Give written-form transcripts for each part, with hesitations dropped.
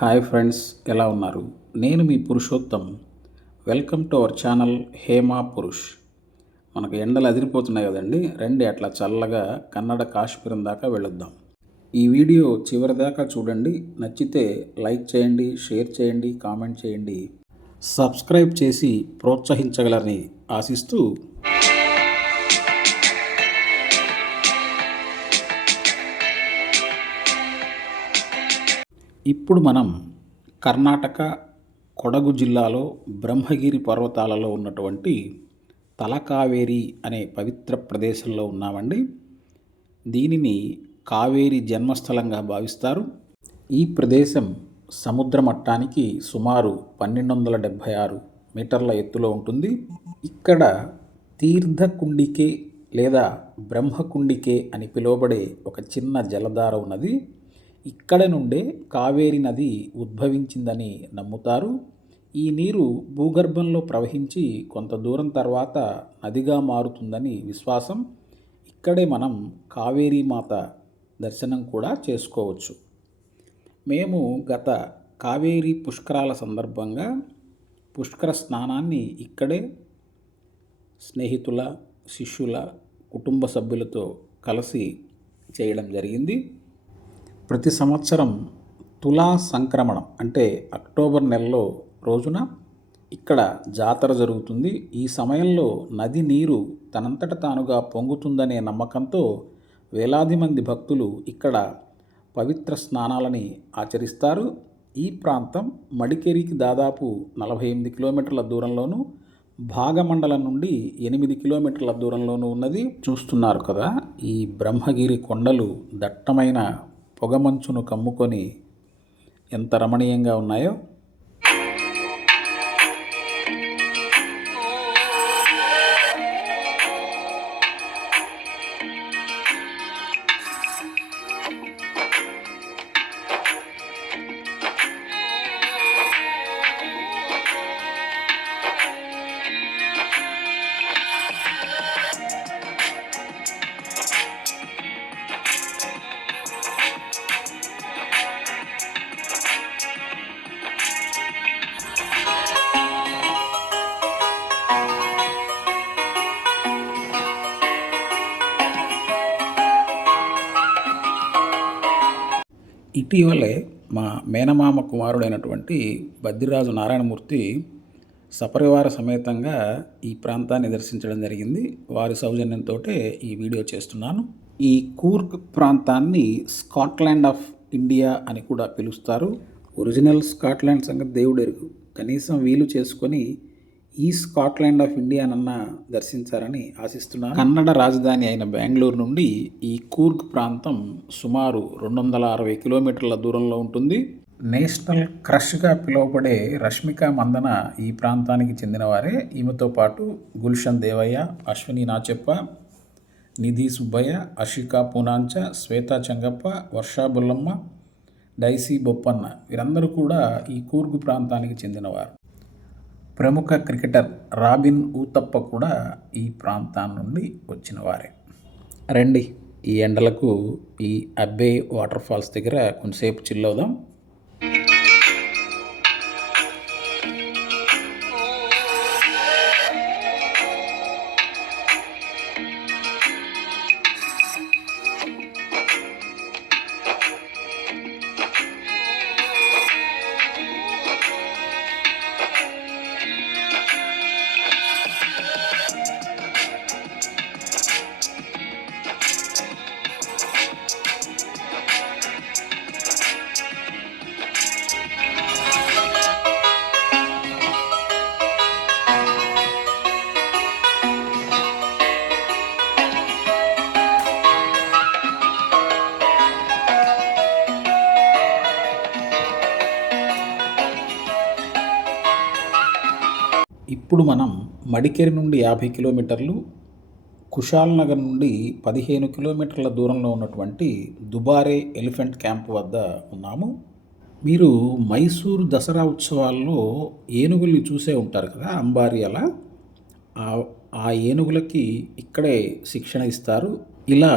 Hi friends, ఎలా ఉన్నారు? నేను మీ Purushottam. Welcome to our channel Hema Purush. మనకు ఎండలు అదిరిపోతున్నాయి కదండి. రండి అట్లా చల్లగా కన్నడ కాశ్మీరం దాకా వెళ్ళొద్దాం. ఈ వీడియో చివరి దాకా చూడండి. నచ్చితే లైక్ చేయండి, షేర్ చేయండి, కామెంట్ చేయండి, సబ్స్క్రైబ్ చేసి ప్రోత్సహించగలరని ఆశిస్తూ ఇప్పుడు మనం కర్ణాటక కొడగు జిల్లాలో బ్రహ్మగిరి పర్వతాలలో ఉన్నటువంటి తలకావేరి అనే పవిత్ర ప్రదేశంలో ఉన్నామండి. దీనిని కావేరి జన్మస్థలంగా భావిస్తారు. ఈ ప్రదేశం సముద్ర మట్టానికి సుమారు 1276 మీటర్ల ఎత్తులో ఉంటుంది. ఇక్కడ తీర్థకుండికే లేదా బ్రహ్మకుండికే అని పిలువబడే ఒక చిన్న జలధార ఉన్నది. ఇక్కడ నుండే కావేరి నది ఉద్భవించిందని నమ్ముతారు. ఈ నీరు భూగర్భంలో ప్రవహించి కొంత దూరం తర్వాత నదిగా మారుతుందని విశ్వాసం. ఇక్కడే మనం కావేరీ మాత దర్శనం కూడా చేసుకోవచ్చు. మేము గత కావేరీ పుష్కరాల సందర్భంగా పుష్కర స్నానాన్ని ఇక్కడే స్నేహితుల, శిష్యుల, కుటుంబ సభ్యులతో కలిసి చేయడం జరిగింది. ప్రతి సంవత్సరం తులా సంక్రమణం అంటే అక్టోబర్ నెలలో రోజున ఇక్కడ జాతర జరుగుతుంది. ఈ సమయంలో నది నీరు తనంతట తానుగా పొంగుతుందనే నమ్మకంతో వేలాది మంది భక్తులు ఇక్కడ పవిత్ర స్నానాలని ఆచరిస్తారు. ఈ ప్రాంతం మడికేరికి దాదాపు 48 కిలోమీటర్ల దూరంలోనూ, భాగమండలం నుండి 8 కిలోమీటర్ల దూరంలోనూ ఉన్నది. చూస్తున్నారు కదా, ఈ బ్రహ్మగిరి కొండలు దట్టమైన పొగమంచును కమ్ముకొని ఎంత రమణీయంగా ఉన్నాయో. ఇటీవలే మా మేనమామ కుమారుడైనటువంటి బద్రిరాజు నారాయణమూర్తి సపరివార సమేతంగా ఈ ప్రాంతాన్ని దర్శించడం జరిగింది. వారి సౌజన్యంతో ఈ వీడియో చేస్తున్నాను. ఈ కూర్గ్ ప్రాంతాన్ని స్కాట్లాండ్ ఆఫ్ ఇండియా అని కూడా పిలుస్తారు. ఒరిజినల్ స్కాట్లాండ్ సంగతి దేవుడెరుగు. కనీసం వీలు చేసుకొని ఈ స్కాట్లాండ్ ఆఫ్ ఇండియానన్నా దర్శించారని ఆశిస్తున్నాను. కన్నడ రాజధాని అయిన బెంగళూరు నుండి ఈ కూర్గ్ ప్రాంతం సుమారు 260 కిలోమీటర్ల దూరంలో ఉంటుంది. నేషనల్ క్రష్గా పిలువబడే రష్మిక మందన ఈ ప్రాంతానికి చెందినవారే. ఈమెతో పాటు గుల్షన్ దేవయ్య, అశ్విని నాచెప్ప, నిధి సుబ్బయ్య, అషికా పూనాంచ, శ్వేతా చెంగప్ప, వర్షా బుల్లమ్మ, డైసీ బొప్పన్న వీరందరూ కూడా ఈ కూర్గ్ ప్రాంతానికి చెందినవారు. ప్రముఖ క్రికెటర్ రాబిన్ ఊతప్ప కూడా ఈ ప్రాంతం నుండి వచ్చిన వారే. రండి, ఈ ఎండలకు ఈ అబ్బే వాటర్ ఫాల్స్ దగ్గర కొంచెంసేపు చిల్లవుదాం. ఇప్పుడు మనం మడికేరి నుండి 50 కిలోమీటర్లు, కుషాల్ నగర్ నుండి 15 కిలోమీటర్ల దూరంలో ఉన్నటువంటి దుబారే ఎలిఫెంట్ క్యాంప్ వద్ద ఉన్నాము. మీరు మైసూరు దసరా ఉత్సవాల్లో ఏనుగుల్ని చూసే ఉంటారు కదా, అంబారి. అలా ఆ ఏనుగులకి ఇక్కడే శిక్షణ ఇస్తారు. ఇలా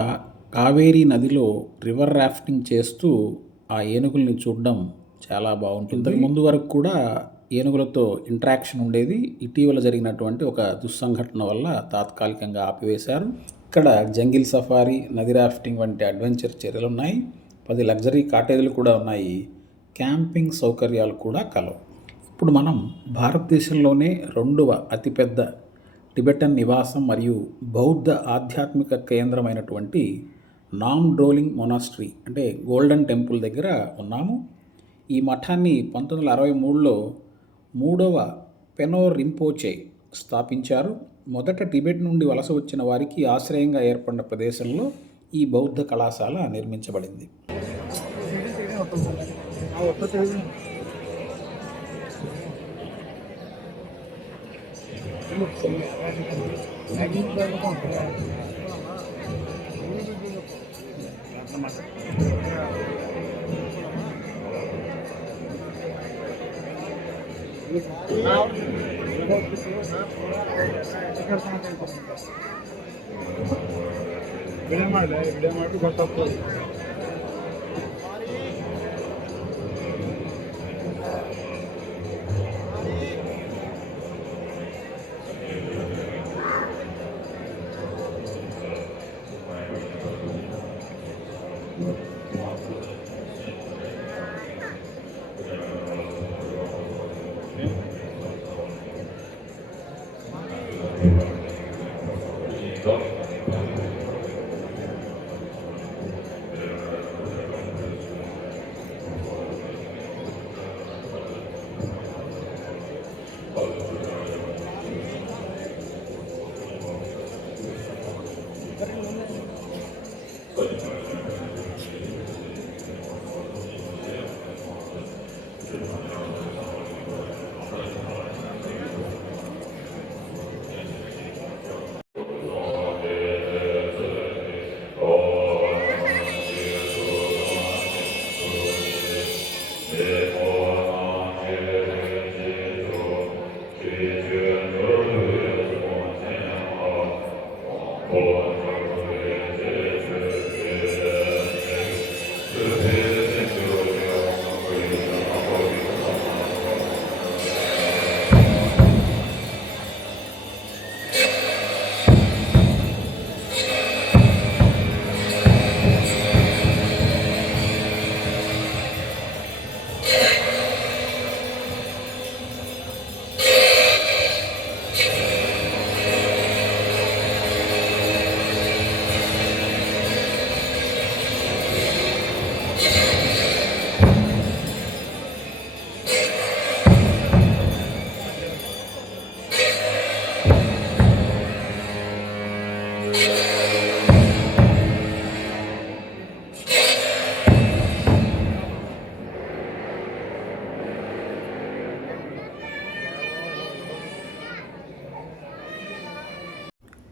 కావేరీ నదిలో రివర్ రాఫ్టింగ్ చేస్తూ ఆ ఏనుగుల్ని చూడడం చాలా బాగుంటుంది. ఇంతకు ముందు వరకు కూడా ఏనుగులతో ఇంటరాక్షన్ ఉండేది. ఇటీవల జరిగినటువంటి ఒక దుస్సంఘటన వల్ల తాత్కాలికంగా ఆపివేశారు. ఇక్కడ జంగిల్ సఫారీ, నది రాఫ్టింగ్ వంటి అడ్వెంచర్ చర్యలు ఉన్నాయి. 10 లగ్జరీ కాటేజీలు కూడా ఉన్నాయి. క్యాంపింగ్ సౌకర్యాలు కూడా కలవు. ఇప్పుడు మనం భారతదేశంలోనే 2వ అతిపెద్ద టిబెటన్ నివాసం మరియు బౌద్ధ ఆధ్యాత్మిక కేంద్రమైనటువంటి నామ్డ్రోలింగ్ మొనాస్ట్రీ అంటే గోల్డెన్ టెంపుల్ దగ్గర ఉన్నాము. ఈ మఠాన్ని 1963లో 3వ పెనో రింపోచే స్థాపించారు. మొదట టిబెట్ నుండి వలస వచ్చిన వారికి ఆశ్రయంగా ఏర్పడిన ప్రదేశంలో ఈ బౌద్ధ కళాశాల నిర్మించబడింది. ವಿಡಿಯೋ ಮಾಡಿ ಗೊತ್ತಾಗ್ತದೆ.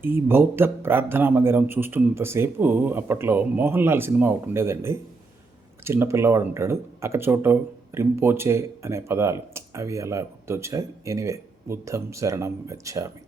ఈ బౌద్ధ ప్రార్థనా మందిరం చూస్తున్నంతసేపు అప్పట్లో మోహన్ లాల్ సినిమా ఒకటి ఉండేదండి. చిన్న పిల్లవాడు ఉంటాడు, అకచోటో రింపోచే అనే పదాలు అవి అలా గుర్తొచ్చాయి. ఎనీవే, బుద్ధం శరణం గచ్చామి.